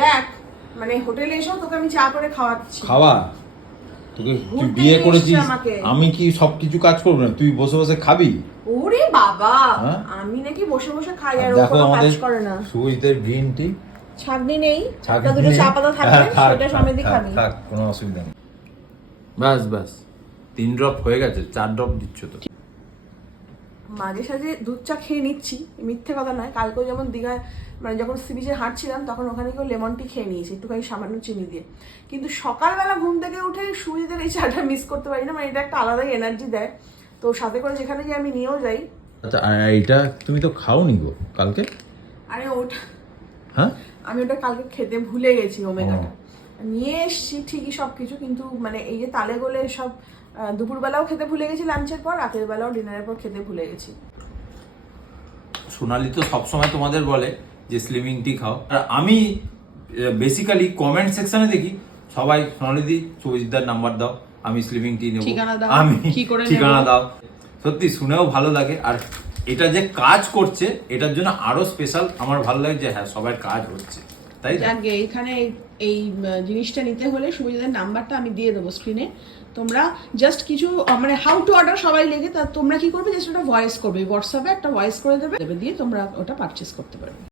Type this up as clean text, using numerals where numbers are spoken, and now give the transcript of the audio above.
দেখ মানে হোটেলে এসেও তোকে আমি চা করে খাওয়াচ্ছি। খাওয়া তোকে, তুই বিয়ে করেছিস, আমি কি সবকিছু কাজ করবো না? তুই বসে বসে খাবি? ওরে বাবা, আমি নাকি বসে বসে খাই আর ও কোনো কাজ করে না। সুজিতের গ্রিন টি, ছাগনি নেই, একটা দুটো চা পাতা থাকবে, সেটা সমেতই খাবি। থাক, কোনো অসুবিধা নেই। বাস 3 ড্রপ হয়ে গেছে, 4 ড্রপ দিচ্ছ তো। মাঝে সাঝে দুধ চা খেয়ে নিচ্ছি, মিথ্যে কথা নয়। কালকেও যেমন দীঘায় মানে যখন সি বিচে হাঁটছিলাম তখন ওখানে কেউ লেমন টি খেয়ে নিয়েছি একটুখানি সামান্য চিনি দিয়ে। কিন্তু সকালবেলা ঘুম থেকে উঠে সুজিদের এই চাটা মিস করতে পারি না, মানে এটা একটা আলাদাই এনার্জি দেয়। তো সাথে করে যেখানে গিয়ে আমি নিয়েও যাই। আচ্ছা, এইটা তুমি তো খাওনি গো কালকে? আরে ওটা, হ্যাঁ আমি ওটা কালকে খেতে ভুলে গেছি। ওমেগাটা নিয়ে এসছি ঠিকই সবকিছু, কিন্তু মানে এই যে তালে গোলে সব দুপুরবেলাও খেতে ভুলে গেছি, লাঞ্চের পর, রাতের বেলাও ডিনারের পর খেতে ভুলে গেছি। সোনালি তো সবসময় তোমাদের বলে যে স্লিমিং টি খাও, আর আমি বেসিক্যালি কমেন্ট সেকশনে দেখি সবাই সোনালিদি সুজিতদার নাম্বার দাও, আমি স্লিমিং টি নেবো, আমি ঠিকানা দাও। সত্যি শুনেও ভালো লাগে, আর এটা যে কাজ করছে এটার জন্য আরো স্পেশাল আমার ভালো লাগে যে হ্যাঁ সবার কাজ হচ্ছে। তাই এখানে এই জিনিসটা নিতে হলে সুবিধার নাম্বারটা আমি দিয়ে দেবো স্ক্রিনে। তোমরা জাস্ট কিছু মানে হাউ টু অর্ডার সবাই লেগে, তা তোমরা কি করবে, জাস্ট ওটা ভয়েস করবে, হোয়াটসঅ্যাপে একটা ভয়েস করে দেবে, দিয়ে তোমরা ওটা পারচেস করতে পারবে।